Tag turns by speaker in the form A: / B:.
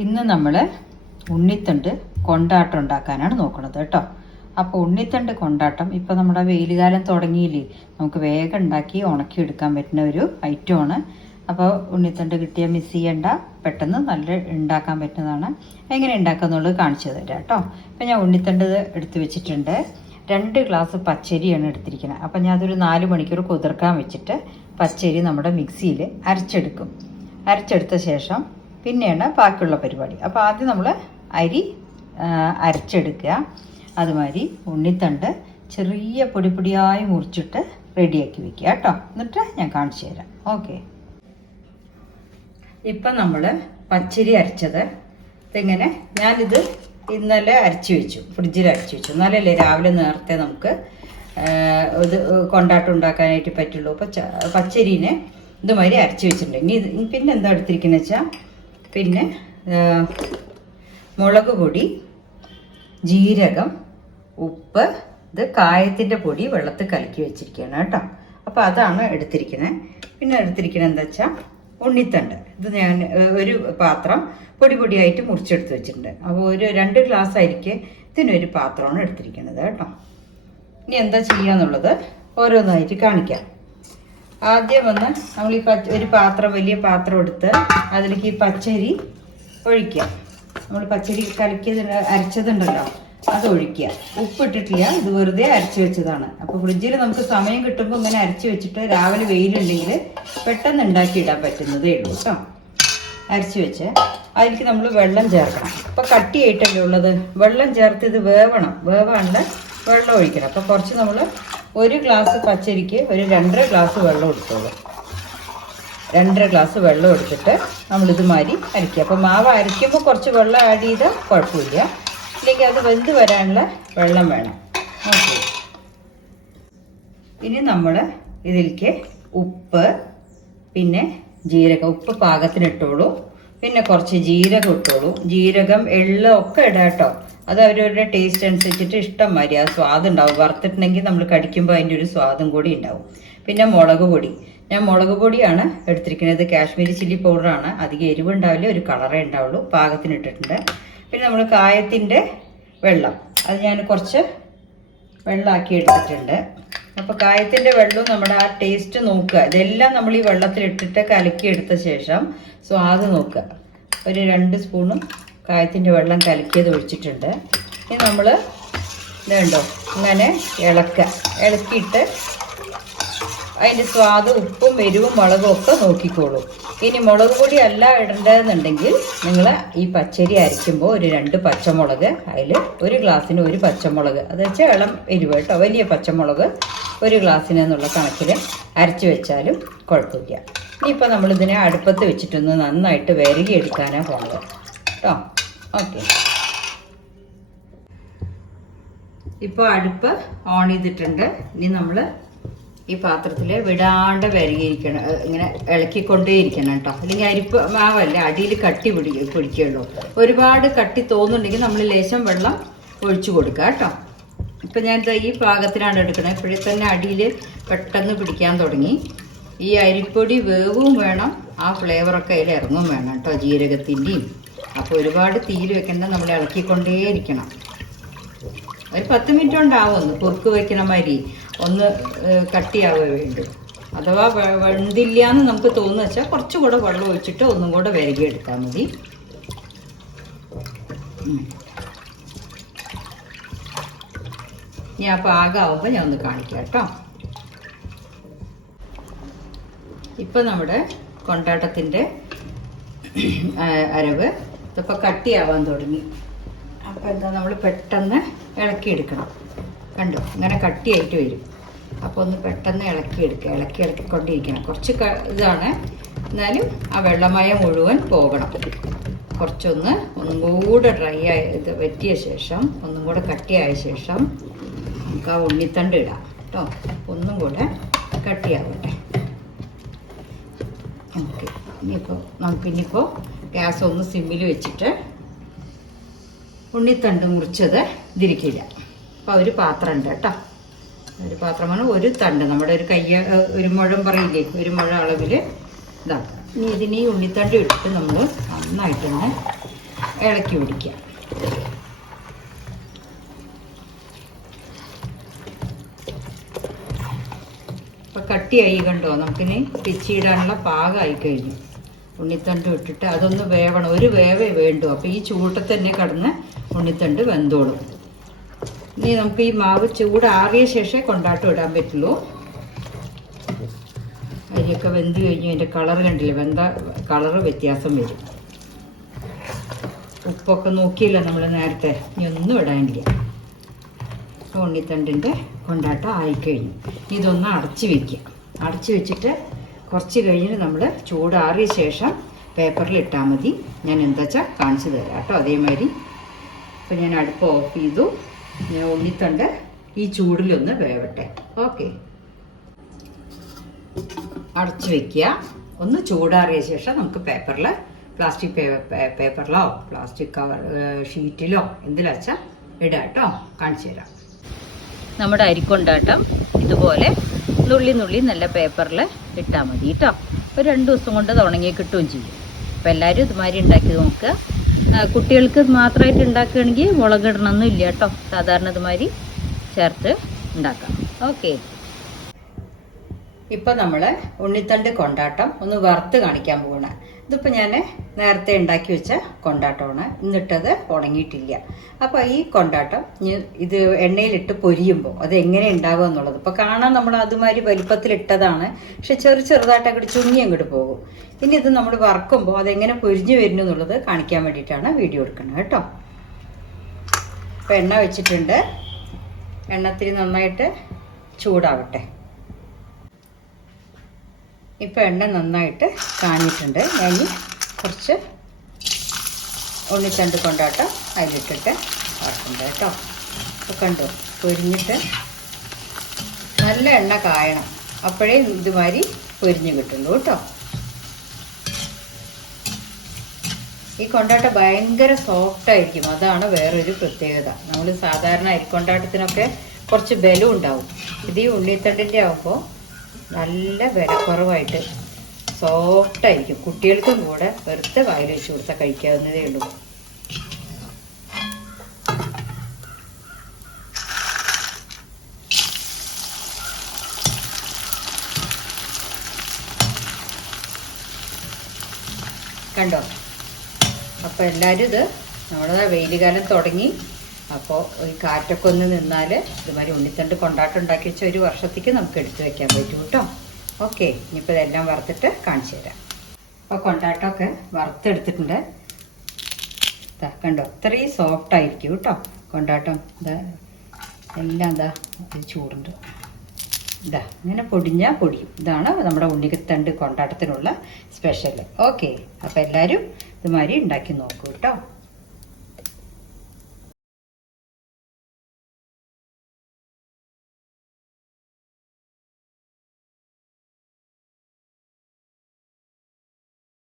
A: ഇന്ന് നമ്മൾ ഉണ്ണിത്തണ്ട് കൊണ്ടാട്ടം ഉണ്ടാക്കാനാണ് നോക്കുന്നത് കേട്ടോ. അപ്പോൾ ഉണ്ണിത്തണ്ട് കൊണ്ടാട്ടം ഇപ്പോൾ നമ്മുടെ വെയിലുകാലം തുടങ്ങിയില്ലേ? നമുക്ക് വേഗം ഉണ്ടാക്കി ഉണക്കിയെടുക്കാൻ പറ്റുന്ന ഒരു ഐറ്റമാണ് അപ്പോൾ ഉണ്ണിത്തണ്ട് കിട്ടിയാൽ മിസ് ചെയ്യണ്ട. പെട്ടെന്ന് നല്ല ഉണ്ടാക്കാൻ പറ്റുന്നതാണ്. എങ്ങനെ ഉണ്ടാക്കുന്നുള്ളത് കാണിച്ചു തരാം കേട്ടോ. ഇപ്പം ഞാൻ ഉണ്ണിത്തണ്ട് എടുത്ത് വെച്ചിട്ടുണ്ട്. രണ്ട് ഗ്ലാസ് പച്ചരിയാണ് എടുത്തിരിക്കുന്നത്. അപ്പം ഞാൻ അതൊരു നാല് മണിക്കൂർ കുതിർക്കാൻ വെച്ചിട്ട് പച്ചരി നമ്മുടെ മിക്സിയിൽ അരച്ചെടുക്കും. അരച്ചെടുത്ത ശേഷം പിന്നെയാണ് ബാക്കിയുള്ള പരിപാടി. അപ്പോൾ ആദ്യം നമ്മൾ അരി അരച്ചെടുക്കുക. അതുമാതിരി ഉണ്ണിത്തണ്ട് ചെറിയ പൊടി പൊടിയായി മുറിച്ചിട്ട് റെഡിയാക്കി വെക്കുക കേട്ടോ. എന്നിട്ട് ഞാൻ കാണിച്ചു തരാം. ഓക്കെ. ഇപ്പം നമ്മൾ പച്ചരി അരച്ചത്. ഇതിങ്ങനെ ഞാനിത് ഇന്നലെ അരച്ചു വെച്ചു. ഫ്രിഡ്ജിൽ അരച്ചു വെച്ചു. എന്നാലല്ലേ രാവിലെ നേരത്തെ നമുക്ക് ഇത് കൊണ്ടാട്ടം ഉണ്ടാക്കാനായിട്ട് പറ്റുള്ളൂ. അപ്പോൾ പച്ചരീനെ ഇതുമാതിരി അരച്ചു വെച്ചിട്ടുണ്ട്. ഇനി പിന്നെ എന്താ എടുത്തിരിക്കുന്നത് വെച്ചാൽ പിന്നെ മുളക് പൊടി ജീരകം ഉപ്പ് ഇത് കായത്തിന്റെ പൊടി വെള്ളത്തിൽ കലക്കി വെച്ചിരിക്കുകയാണ് കേട്ടോ. അപ്പോൾ അതാണ് എടുത്തിരിക്കുന്നത് പിന്നെ എടുത്തിരിക്കുന്നത് എന്താ വെച്ചാൽ ഉണ്ണിത്തണ്ട്. ഇത് ഞാൻ ഒരു പാത്രം പൊടി പൊടിയായിട്ട് മുറിച്ചെടുത്ത് വെച്ചിട്ടുണ്ട്. അപ്പോൾ ഒരു രണ്ട് ഗ്ലാസ് ആയിരിക്കും ഇതിനൊരു പാത്രമാണ് എടുത്തിരിക്കുന്നത് കേട്ടോ. ഇനി എന്താ ചെയ്യുക എന്നുള്ളത് ഓരോന്നായിട്ട് കാണിക്കാം. ആദ്യം വന്ന് നമ്മൾ ഈ പച്ച ഒരു പാത്രം വലിയ പാത്രം എടുത്ത് അതിലേക്ക് ഈ പച്ചരി ഒഴിക്കുക. നമ്മൾ പച്ചരി കലക്കിയത് അരച്ചതുണ്ടല്ലോ അത് ഒഴിക്കുക. ഉപ്പിട്ടിട്ടില്ല ഇത് വെറുതെ അരച്ചു വെച്ചതാണ്. അപ്പോൾ ഫ്രിഡ്ജിൽ നമുക്ക് സമയം കിട്ടുമ്പോൾ ഇങ്ങനെ അരച്ചു വെച്ചിട്ട് രാവിലെ വെയിലുണ്ടെങ്കിൽ പെട്ടെന്ന് ഉണ്ടാക്കിയിടാൻ പറ്റുന്നതേ ഉള്ളൂ കേട്ടോ. അരച്ചു വെച്ച് അതിലേക്ക് നമ്മൾ വെള്ളം ചേർക്കണം. അപ്പോൾ കട്ടിയായിട്ടല്ലേ ഉള്ളത്? വെള്ളം ചേർത്ത് ഇത് വേവണം. വേവാണ്ട് വെള്ളം ഒഴിക്കണം. അപ്പോൾ കുറച്ച് നമ്മൾ ഒരു ഗ്ലാസ് പച്ചരിക്ക് ഒരു രണ്ടര ഗ്ലാസ് വെള്ളം എടുത്തോളൂ. രണ്ടര ഗ്ലാസ് വെള്ളം എടുത്തിട്ട് നമ്മൾ ഇതുമാതിരി അരയ്ക്കുക. അപ്പോൾ മാവ് അരയ്ക്കുമ്പോൾ കുറച്ച് വെള്ളം ആഡ് ചെയ്താൽ കുഴപ്പമില്ല. ഇല്ലെങ്കിൽ അത് വെന്ത് വരാനുള്ള വെള്ളം വേണം. ഇനി നമ്മൾ ഇതിലേക്ക് ഉപ്പ് പിന്നെ ജീരകം. ഉപ്പ് പാകത്തിന് ഇട്ടോളൂ പിന്നെ കുറച്ച് ജീരകം ഇട്ടോളൂ. ജീരകം എള്ള് ഒക്കെ ഇടാം കേട്ടോ. അത് അവരവരുടെ ടേസ്റ്റ് അനുസരിച്ചിട്ട് ഇഷ്ടം മാതിരി ആ സ്വാദ് ഉണ്ടാവും. വറുത്തിട്ടുണ്ടെങ്കിൽ നമ്മൾ കടിക്കുമ്പോൾ അതിന്റെ ഒരു സ്വാദും കൂടി ഉണ്ടാവും. പിന്നെ മുളക് പൊടി. ഞാൻ മുളക് പൊടിയാണ് എടുത്തിരിക്കുന്നത്. കാശ്മീരി ചില്ലി പൗഡറാണ് അധികം എരിവുണ്ടാവില്ല ഒരു കളറേ ഉണ്ടാവുള്ളൂ. പാകത്തിന് ഇട്ടിട്ടുണ്ട്. പിന്നെ നമ്മൾ കായത്തിന്റെ വെള്ളം. അത് ഞാൻ കുറച്ച് വെള്ളമാക്കി എടുത്തിട്ടുണ്ട്. അപ്പോൾ കായത്തിന്റെ വെള്ളവും നമ്മുടെ ആ ടേസ്റ്റ് നോക്കുക. ഇതെല്ലാം നമ്മൾ ഈ വെള്ളത്തിൽ ഇട്ടിട്ട് കലക്കി എടുത്ത ശേഷം സ്വാദ് നോക്കുക. ഒരു രണ്ട് സ്പൂണും കായത്തിന്റെ വെള്ളം കലക്കിയത് ഒഴിച്ചിട്ടുണ്ട്. ഇനി നമ്മൾ ഇതുണ്ടോ ഇങ്ങനെ ഇളക്കുക. ഇളക്കിയിട്ട് അതിന്റെ സ്വാദ് ഉപ്പും എരിവും മുളകും ഒക്കെ നോക്കിക്കോളൂ. ഇനി മുളക് പൊടി അല്ല ഇടേണ്ടതെന്നുണ്ടെങ്കിൽ നിങ്ങൾ ഈ പച്ചരി അരയ്ക്കുമ്പോൾ ഒരു രണ്ട് പച്ചമുളക് അതിൽ ഒരു ഗ്ലാസ്സിന് ഒരു പച്ചമുളക് അത് വെച്ചാൽ ഇളം എരിവ് കേട്ടോ വലിയ പച്ചമുളക് ഒരു ഗ്ലാസ്സിന് എന്നുള്ള കണക്കിൽ അരച്ച് വെച്ചാലും കുഴപ്പമില്ല. ഇനിയിപ്പോൾ നമ്മളിതിനെ അടുപ്പത്ത് വെച്ചിട്ടൊന്ന് നന്നായിട്ട് വിരകി എടുക്കാനാണ് പോകുന്നത് കേട്ടോ? ഓക്കെ. ഇപ്പോൾ അടുപ്പ് ഓൺ ചെയ്തിട്ടുണ്ട്. ഇനി നമ്മൾ ഈ പാത്രത്തിൽ വിടാണ്ട് വരികയിരിക്കണം. ഇങ്ങനെ ഇളക്കിക്കൊണ്ടേയിരിക്കണം കേട്ടോ. അല്ലെങ്കിൽ അരിപ്പ് മാവല്ല അടിയിൽ കട്ടി പിടി പിടിക്കുള്ളൂ. ഒരുപാട് കട്ടി തോന്നുന്നുണ്ടെങ്കിൽ നമ്മൾ ലേശം വെള്ളം ഒഴിച്ചു കൊടുക്കുക കേട്ടോ. ഇപ്പം ഞാൻ ഈ പാകത്തിനാണ് എടുക്കുന്നത്. ഇപ്പോഴേ തന്നെ അടിയിൽ പെട്ടെന്ന് പിടിക്കാൻ തുടങ്ങി. ഈ അരിപ്പൊടി വേവും വേണം. ആ ഫ്ലേവറൊക്കെ അതിൽ ഇറങ്ങും വേണം കേട്ടോ ജീരകത്തിന്റെയും. അപ്പോൾ ഒരുപാട് തീര് വെക്കേണ്ട നമ്മൾ ഇളക്കിക്കൊണ്ടേയിരിക്കണം. ഒരു പത്ത് മിനിറ്റ് കൊണ്ടാവും ഒന്ന് കുറുക്ക് വെക്കണ മാതിരി. ഒന്ന് കട്ടിയാവുക കട്ടിയാവേ വേണ്ടു. അഥവാ വെന്തില്ല എന്ന് നമുക്ക് തോന്നുന്നു വെച്ചാൽ കുറച്ചും കൂടെ വെള്ളം ഒഴിച്ചിട്ട് ഒന്നും കൂടെ വിരകിയെടുത്താൽ മതി. ഇനി ആ പാകമാവുമ്പോൾ ഞാൻ ഒന്ന് കാണിക്കാം കേട്ടോ. ഇപ്പം നമ്മുടെ കൊണ്ടാട്ടത്തിന്റെ അരവ് ഇതിപ്പോൾ കട്ടിയാവാൻ തുടങ്ങി. അപ്പോൾ എന്താ നമ്മൾ പെട്ടെന്ന് ഇളക്കിയെടുക്കണം. കണ്ടോ? ഇങ്ങനെ കട്ടിയായിട്ട് വരും. അപ്പോൾ ഒന്ന് പെട്ടെന്ന് ഇളക്കി എടുക്കുക. ഇളക്കി ഇളക്കിക്കൊണ്ടിരിക്കണം. കുറച്ച് ഇതാണ്. എന്നാലും ആ വെള്ളമയം മുഴുവൻ പോകണം. കുറച്ചൊന്ന് ഒന്നും കൂടെ ഡ്രൈ ആയി ഇത് വറ്റിയ ശേഷം ഒന്നും കൂടെ കട്ടിയായ ശേഷം നമുക്ക് ആ ഉണ്ണിത്തണ്ട് ഇടാം. കേട്ടോ? ഒന്നും കൂടെ കട്ടിയാവട്ടെ. ഓക്കെ. ഇനിയിപ്പോൾ നമുക്ക് ഇനിയിപ്പോൾ ഗ്യാസ് ഒന്ന് സിമ്മിൽ വെച്ചിട്ട് ഉണ്ണിത്തണ്ട് മുറിച്ചത് ഇതിരിക്കില്ല. അപ്പോൾ ഒരു പാത്രം ഉണ്ട് കേട്ടോ. ഒരു പാത്രമാണ് ഒരു തണ്ട്. നമ്മുടെ ഒരു കയ്യ ഒരു മുഴം പറയില്ലേ? ഒരു മുഴ അളവിൽ ഇതാക്കാം ഇനി ഇതിനെ ഈ ഉണ്ണിത്തണ്ട് ഇട്ടിട്ട് നമ്മൾ നന്നായിട്ടൊന്ന് ഇളക്കി പിടിക്കുക. ഇപ്പൊ കട്ടിയായി കണ്ടോ? നമുക്കിനി പിച്ചിയിടാനുള്ള പാകമായി കഴിഞ്ഞു. ഉണ്ണിത്തണ്ട് ഇട്ടിട്ട് അതൊന്ന് വേവണം. ഒരു വേവേ വേണ്ടു. അപ്പോൾ ഈ ചൂട്ടത്തന്നെ കടന്ന് ഉണ്ണിത്തണ്ട് വെന്തോളും. ഇനി നമുക്ക് ഈ മാവ് ചൂടാറിയ ശേഷമേ കൊണ്ടാട്ടം ഇടാൻ പറ്റുള്ളൂ. അരിയൊക്കെ വെന്ത് കഴിഞ്ഞു അതിന്റെ കളർ കണ്ടില്ലേ? വെന്ത കളറ് വ്യത്യാസം വരും. ഉപ്പൊക്കെ നോക്കിയില്ല നമ്മൾ നേരത്തെ. ഇനി ഒന്നും ഇടാനില്ല. ഉണ്ണിത്തണ്ടിന്റെ കൊണ്ടാട്ടം ആയിക്കഴിഞ്ഞു. ഇതൊന്ന് അടച്ച് വെക്കുക. അടച്ച് വെച്ചിട്ട് കുറച്ച് കഴിഞ്ഞിട്ട് നമ്മൾ ചൂടാറിയ ശേഷം പേപ്പറിൽ ഇട്ടാൽ മതി. ഞാൻ എന്താ വെച്ചാൽ കാണിച്ചു തരാം കേട്ടോ. അതേമാതിരി. ഇപ്പം ഞാൻ അടുപ്പ് ഓഫ് ചെയ്തു. ഉണ്ണിത്തണ്ട് ഈ ചൂടിലൊന്ന് വേവട്ടെ. ഓക്കെ അടച്ചു വെക്കുക. ഒന്ന് ചൂടാറിയ ശേഷം നമുക്ക് പേപ്പറിൽ പ്ലാസ്റ്റിക് പേപ്പറിലോ പ്ലാസ്റ്റിക് കവർ ഷീറ്റിലോ എന്തിലാ ഇടാട്ടോ കാണിച്ചു തരാം. നമ്മുടെ അരിക്കൊണ്ടാട്ടം ഇതുപോലെ നുള്ളി നുള്ളി നല്ല പേപ്പറിൽ ഇട്ടാൽ മതി കേട്ടോ ഒരു രണ്ട് ദിവസം കൊണ്ട് ഉണങ്ങി കിട്ടുകയും ചെയ്യും. അപ്പോൾ എല്ലാവരും ഇതുമാതിരി ഉണ്ടാക്കി നോക്കുക കുട്ടികൾക്ക് മാത്രമായിട്ട് ഉണ്ടാക്കുകയാണെങ്കിൽ മുളകിടണമെന്നും ഇല്ല കേട്ടോ. സാധാരണ ഇതുമാതിരി ചേർത്ത് ഉണ്ടാക്കാം. ഓക്കെ. ഇപ്പം നമ്മൾ ഉണ്ണിത്തണ്ട് കൊണ്ടാട്ടം ഒന്ന് വറുത്ത് കാണിക്കാൻ പോവാണ്. ഇതിപ്പോൾ ഞാൻ നേരത്തെ ഉണ്ടാക്കി വെച്ച കൊണ്ടാട്ടമാണ്. എന്നിട്ടത് ഉണങ്ങിയിട്ടില്ല. അപ്പോൾ ഈ കൊണ്ടാട്ടം ഇത് എണ്ണയിലിട്ട് പൊരിയുമ്പോൾ അത് എങ്ങനെ ഉണ്ടാകുക എന്നുള്ളത്. ഇപ്പോൾ കാണാൻ നമ്മൾ അതുമാതിരി വലിപ്പത്തിലിട്ടതാണ്. പക്ഷെ ചെറു ചെറുതായിട്ട് അങ്ങോട്ട് ചുങ്ങി അങ്ങോട്ട് പോകും. ഇനി ഇത് നമ്മൾ വറക്കുമ്പോൾ അതെങ്ങനെ പൊരിഞ്ഞു വരുന്നു എന്നുള്ളത് കാണിക്കാൻ വേണ്ടിയിട്ടാണ് വീഡിയോ എടുക്കുന്നത് കേട്ടോ. അപ്പോൾ എണ്ണ വെച്ചിട്ടുണ്ട്. എണ്ണത്തിരി നന്നായിട്ട് ചൂടാവട്ടെ. ഇപ്പോൾ എണ്ണ നന്നായിട്ട് കാഞ്ഞിട്ടുണ്ട്. ഞാൻ കുറച്ച് ഉള്ളിത്തണ്ട് കൊണ്ടാട്ടം അതിലിട്ടിട്ട് വറക്കുന്നുണ്ട് കേട്ടോ. അപ്പോൾ കണ്ടു പൊരിഞ്ഞിട്ട് നല്ല എണ്ണ കായണം. അപ്പോഴേ ഇതുമാതിരി പൊരിഞ്ഞ് കിട്ടുള്ളൂ കേട്ടോ. ഈ കൊണ്ടാട്ട ഭയങ്കര സോഫ്റ്റ് ആയിരിക്കും. അതാണ് വേറൊരു പ്രത്യേകത. നമ്മൾ സാധാരണ അരിക്കൊണ്ടാട്ടത്തിനൊക്കെ കുറച്ച് ബലം ഉണ്ടാവും. ഇത് ഈ ഉണ്ണിത്തണ്ടിന്റെ ആകുമ്പോൾ നല്ല വിലക്കുറവായിട്ട് സോഫ്റ്റ് ആയിരിക്കും കുട്ടികൾക്കും കൂടെ വെറുതെ വായിൽ വെച്ച് കൊടുത്താൽ കഴിക്കാവുന്നതേ ഉള്ളൂ. കണ്ടോ? അപ്പോൾ എല്ലാവരും ഇത് നമ്മുടെ കാലം തുടങ്ങി. അപ്പോൾ ഈ കാറ്റൊക്കെ ഒന്ന് നിന്നാൽ ഇതുമാതിരി ഉണ്ണിത്തണ്ട് കൊണ്ടാട്ടം ഉണ്ടാക്കി വെച്ച ഒരു വർഷത്തേക്ക് നമുക്ക് എടുത്തു വെക്കാൻ പറ്റും കേട്ടോ ഓക്കെ ഇനിയിപ്പോൾ ഇതെല്ലാം വറുത്തിട്ട് കാണിച്ചു തരാം. അപ്പോൾ കൊണ്ടാട്ടമൊക്കെ വറുത്തെടുത്തിട്ടുണ്ട്. ഇതാ കണ്ടോ? ഇത്രയും സോഫ്റ്റ് ആയിരിക്കും കേട്ടോ കൊണ്ടാട്ടം. ഇതാ എല്ലാം എന്താ ചൂടുണ്ട്. ഇതാ ഇങ്ങനെ പൊടിഞ്ഞാൽ പൊടിയും. ഇതാണ് നമ്മുടെ ഉണ്ണിക്കത്തണ്ട് കൊണ്ടാട്ടത്തിനുള്ള സ്പെഷ്യൽ ഓക്കെ അപ്പോൾ എല്ലാവരും ഇതുമാതിരി ഉണ്ടാക്കി നോക്കൂ കേട്ടോ